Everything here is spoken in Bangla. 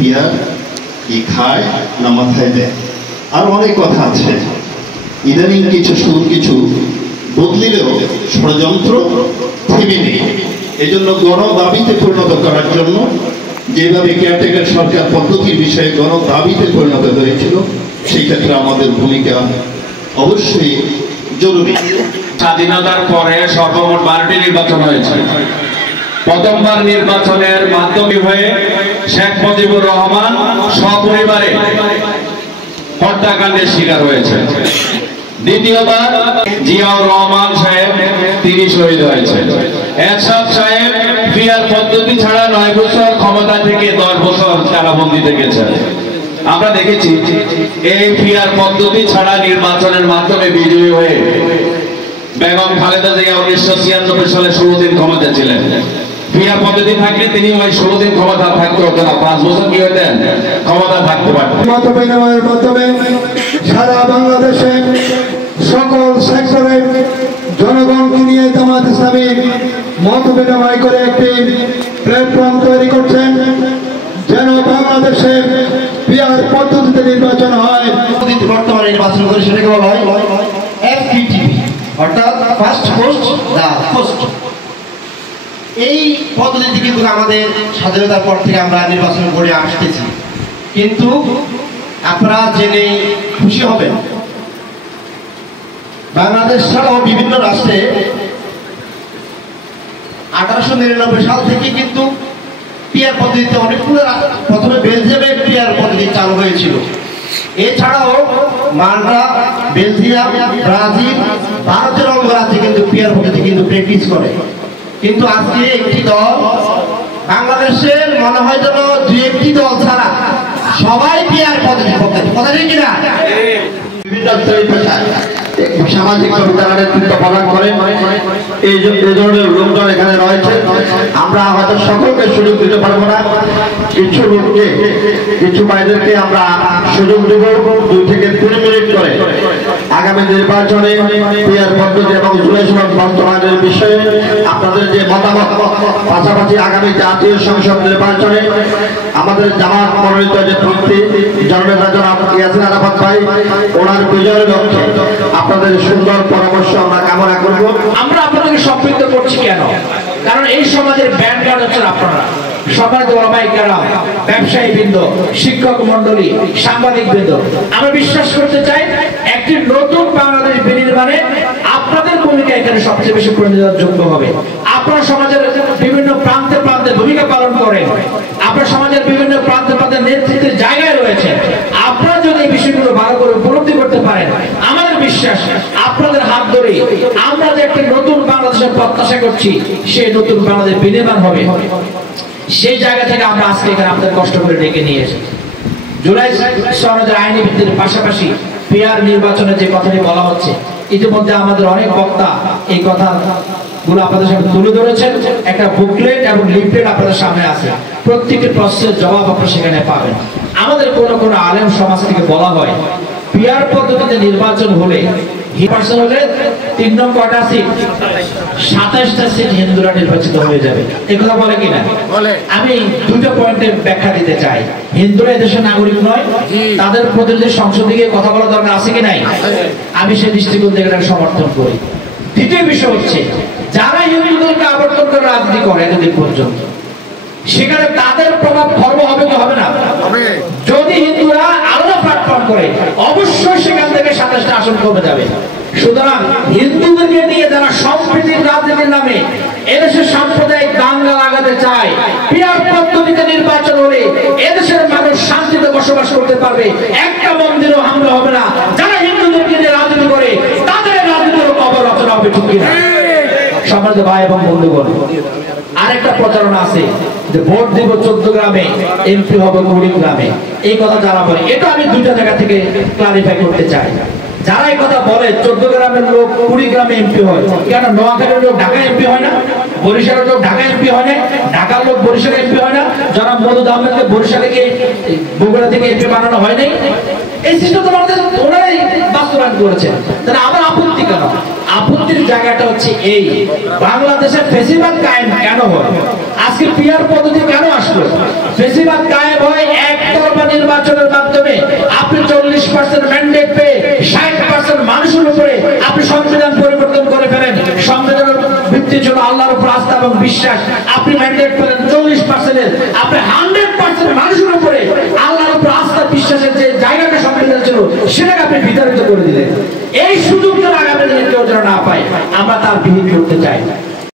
পিয়ার কি খায় না মাথায় দেয়, আর অনেক কথা আছে। ইদানিং কিছু বদলিলেও ষড়যন্ত্র থেমে নেই। এজন্য গণ দাবিতে পরিণত করার জন্য যেভাবে কেয়ারটেকার সরকার পদ্ধতির বিষয়ে গণ দাবিতে পরিণত হয়েছিল, সেই ক্ষেত্রে আমাদের ভূমিকা অবশ্যই জরুরি। স্বাধীনতার পরে সর্বমোট 12টি নির্বাচন হয়েছে। প্রথমবার নির্বাচনের মাধ্যমে হয়ে শেখ মুজিবুর রহমান সপরিবারে হত্যাকাণ্ডের শিকার হয়েছে। দ্বিতীয়বার জিয়াউর রহমান সাহেব তিনি শহীদ হয়েছেন। এরশাদ সাহেব পিয়ার পদ্ধতি ছাড়া 9 বছর ক্ষমতা থেকে 10 বছর কারাবন্দিতে গেছেন। আমরা দেখেছি এই পিয়ার পদ্ধতি ছাড়া নির্বাচনের মাধ্যমে বিজয়ী হয়ে বেগম খালেদা জিয়া 1996 সালে 16 দিন ক্ষমতা ছিলেন। পিয়ার পদ্ধতি থাকলে তিনি ওই 16 দিন ক্ষমতা থাকতে হতেন না, 5 বছর কি হতেন ক্ষমতা থাকতে পারতেন। মত বিনিময়ের মাধ্যমে সারা বাংলাদেশে সকল সেক্টরে জনগণকে নিয়ে জামাত ইসলামী মত বিনিময় করে একটি প্ল্যাটফর্ম তৈরি করছেন, যেন বাংলাদেশে পিয়ার পদ্ধতিতে নির্বাচন হয়। বর্তমানে নির্বাচন করে সেটাকে বলা হয় এফপিটিপি, অর্থাৎ ফার্স্ট পোস্ট দা পোস্ট। এই পদ্ধতিটি কিন্তু আমাদের স্বাধীনতার পর থেকে আমরা নির্বাচন করে আসতেছি, কিন্তু আপনারা জেনে খুশি হবেন বাংলাদেশ ছাড়াও বিভিন্ন রাষ্ট্রে 1899 সাল থেকে কিন্তু পিয়ার পদ্ধতিতে অনেকগুলো, প্রথমে বেলজিয়ামে পিয়ার পদ্ধতি চালু হয়েছিল। এছাড়াও মাল্টা, বেলজিয়াম, ব্রাজিল, ভারতের অঙ্গরাজ্যে কিন্তু পিয়ার পদ্ধতি কিন্তু প্র্যাকটিস করে। কিন্তু আজকে একটি দল, বাংলাদেশের মনে হয় যেন 2-1টি দল ছাড়া সবাই পিয়ার পদ্ধতি করতে, কথা ঠিক কিনা? বিভিন্ন পেশায় সামাজিক কর্মীরা নেতৃত্ব প্রদান করেন। এই ধরনের লোকজন এখানে রয়েছে। আমরা হয়তো সকলকে সুযোগ দিতে পারবো না, কিছু লোককে, কিছু ভাইদেরকে আমরা সুযোগ দেব 2 থেকে 3 মিনিট করে আগামী নির্বাচনে পিয়ার পদ্ধতি এবং জুলাই সনদ বাস্তবায়নের বিষয়ে আপনাদের যে মতামত, পাশাপাশি আগামী জাতীয় সংসদ নির্বাচনে আমাদের জামাত মনোনীত যে প্রার্থী জননেতা জনাব ইয়াসিন আরাফাত ভাই, ওনার বিজয়ের লক্ষ্যে আপনাদের সুন্দর পরামর্শ আমরা কামনা করব। আমরা আপনাদেরকে সম্পৃক্ত করছি কেন? কারণ এই সমাজের ব্যান্ড গার্ড হচ্ছেন আপনারা, সমাজের ওলামায়ে কেরাম, ব্যবসায়ী বৃন্দ, শিক্ষক মন্ডলী, সাংবাদিক বৃন্দ। আমরা বিশ্বাস করতে চাই একটি নতুন বাংলাদেশ বিনির্মাণে আপনাদের ভূমিকা এখানে সবচেয়ে বেশি প্রয়োজনযোগ্য হবে। আপনারা সমাজের বিভিন্ন প্রান্তে প্রান্তে ভূমিকা পালন করেন, আপনারা সমাজের বিভিন্ন প্রান্তে প্রান্তে নেতৃত্বের জায়গায় রয়েছে। আপনারা যদি এই বিষয়গুলো ভালো করে উপলব্ধি করতে পারেন, আমাদের বিশ্বাস আপনাদের হাত ধরে আমরা যে একটা নতুন বাংলাদেশের প্রত্যাশা করছি, সেই নতুন বাংলাদেশ বিনির্মাণ হবে। সেই জায়গা থেকে আমরা আজকে এখানে আপনাদের কষ্ট করে ডেকে নিয়ে এসেছি। জুলাই সনদের আইনি ভিত্তির পাশাপাশি পিয়ার নির্বাচনে যে কথাটি বলা হচ্ছে, ইতিমধ্যে আমাদের অনেক বক্তা এই কথাগুলো আপনাদের সামনে তুলে ধরেছেন। একটা বুকলেট এবং লিফলেট আপনাদের সামনে আছে, প্রত্যেকটি প্রশ্নের জবাব আপনারা সেখানে পাবেন। আমাদের কোনো আলেম সমাজ থেকে বলা হয় পিয়ার পদ্ধতিতে নির্বাচন হলে 3 নং কটা সিট, 27টা সিট হিন্দুরা নির্বাচিত হয়ে যাবে। এই কথা বলে কিনা? আমি 2টা পয়েন্টে ব্যাখ্যা দিতে চাই। হিন্দুরা এদেশের নাগরিক নয়, তাদের প্রতিনিধি সংসদে গিয়ে কথা বলা দরকার আছে কি নাই? আমি সেই দৃষ্টিকোণ থেকে এটাকে সমর্থন করি। দ্বিতীয় বিষয় হচ্ছে, যারা হিন্দুদেরকে আবর্তন করে রাজনীতি করে এতদিন পর্যন্ত, সেখানে তাদের প্রভাব খর্ব হবে কি হবে না? যদি হিন্দুরা আলাদা প্ল্যাটফর্ম করে, অবশ্যই সেখান থেকে 27টা আসন কমে যাবে। সুতরাং হিন্দুদেরকে নিয়ে যারা সম্প্রীতির রাজনীতির নামে এদেশের সাম্প্রদায়িক দাঙ্গা লাগাতে চায়, পিয়ার পদ্ধতিতে নির্বাচন হলে এদেশের মানুষ শান্তিতে বসবাস করতে পারবে, একটা মন্দিরও হামলা হবে না। যারা হিন্দুদেরকে নিয়ে রাজনীতি করে তাদের রাজনীতিরও কবর রচনা হবে, ঠিক কিনা? সমাজ ভাই এবং বন্ধুগণ, আরেকটা প্রচারণা আছে যে ভোট দিব 14 গ্রামে, এমপি হবে 20 গ্রামে। এই কথা যারা বলে, এটা আমি 2টা জায়গা থেকে ক্লারিফাই করতে চাই। যারা এই কথা বলে 14 গ্রামের লোক 20 গ্রামে এমপি হয়, কেন নোয়াখালীর লোক ঢাকা এমপি হয় না? বরিশালের লোক ঢাকা এমপি হয় না? ঢাকার লোক বরিশালে এমপি হয় না? যারা মধু আহমেদকে বরিশালে গিয়ে বগুড়া থেকে এমপি বানানো হয় নাই? এই সিস্টেম তো আমাদের ওনারাই বাস্তবায়ন করেছেন। তাহলে আমার আপত্তি কেন? আপত্তির জায়গাটা হচ্ছে এই, বাংলাদেশের ফেসিবাদ কায়েম কেন হয়? আজকে পিয়ার পদ্ধতি কেন আসলো? ফেসিবাদ কায়েম হয় এক নির্বাচনের মাধ্যমে আপনি 40% ম্যান্ডেট পেয়ে 60% মানুষের উপরে আপনি সংবিধান পরিবর্তন করে ফেলেন। সংবিধানের ভিত্তি ছিল আল্লাহর উপর আস্থা এবং বিশ্বাস। আপনি ম্যান্ডেট পেলেন 40%, আপনি 100% মানুষের উপরে আল্লাহর উপর আস্থা বিশ্বাসের যে জায়গাটা সংবিধান ছিল সেটাকে আপনি বিতাড়িত করে দিলেন। এই সুযোগটা আগামী দিনে কেউ যেন না পায়, আমরা তার বিহিত